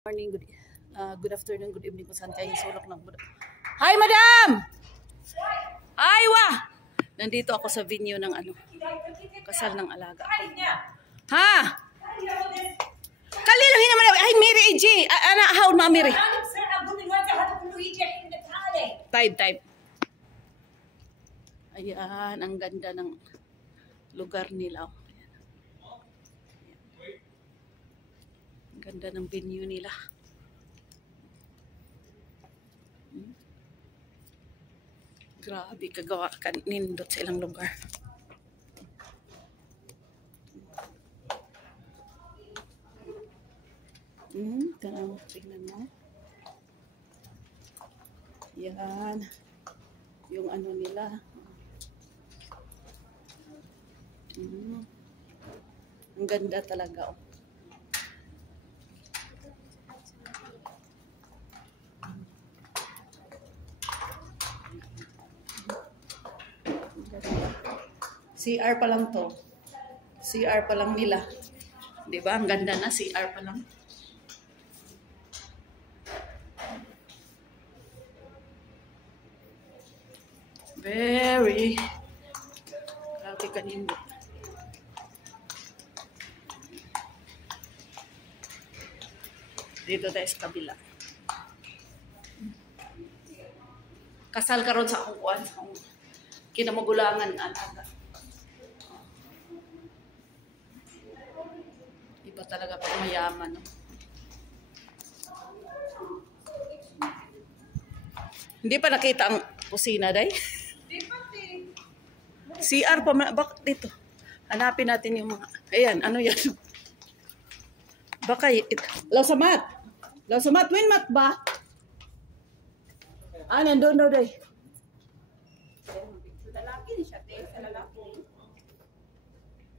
Morning, good afternoon, good evening kung saan kayo sulok ng budak. Hi, madam! Ay, wah! Nandito ako sa venue ng kasal ng alaga ko. Ha? Kalilahin naman ako. Ay, Mary AJ. Ana, how na Mary? Type. Ayan, ang ganda ng lugar nila. Ganda ng venue nila. Grabe, kagawa ka nindot sa ilang lugar. Tingnan mo. Yan. Yung nila. Ang ganda talaga. CR pa lang to. CR pa lang nila. 'Di ba? Ang ganda na CR pa lang. Very grabe kanino. Dito tayo sa kabila. Kasal karon sa akong kuwan, sa akong kinamagulangan na alaga. Iba talaga pag mayaman. No? Hindi pa nakita ang kusina, day? CR pa, bak dito. Hanapin natin yung mga, ayan, ano yan? Baka, lausamat. Lausamat, winmat ba? Nandun daw, day.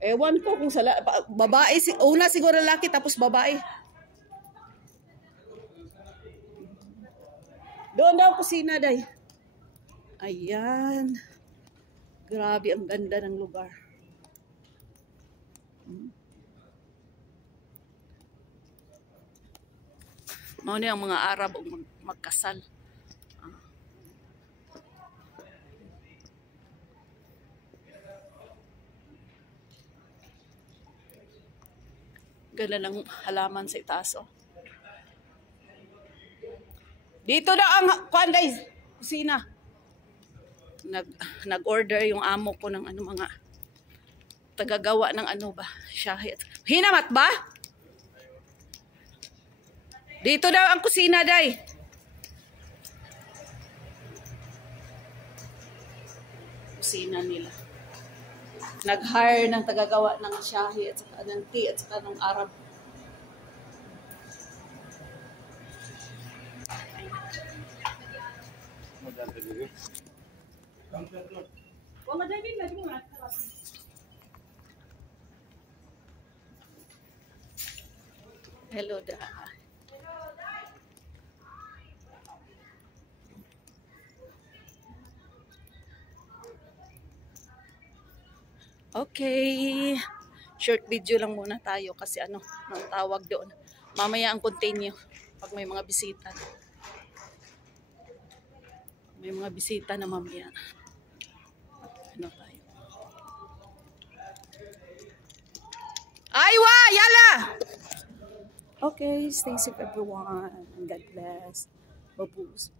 Ewan ko kung babae, una siguro lalaki tapos babae. Doon daw kusina, day. Ayan. Grabe, ang ganda ng lugar. Mauna ang mga Arab magkasal. Ganda ng halaman sa itaas. Dito daw ang kuan, guys, kusina. Nag-order yung amo ko ng mga tagagawa ng ba? Shahid. Hinamat ba? Dito daw ang kusina, day. Kusina nila. Nag-hire ng tagagawa ng shahi at saka ng tea at saka ng Arab. Hello da. Okay. Short video lang muna tayo kasi ang tawag doon. Mamaya ang continue pag may mga bisita. May mga bisita na mamaya. Tayo? Aywa! Yala! Okay, stay safe everyone. God bless. Babus.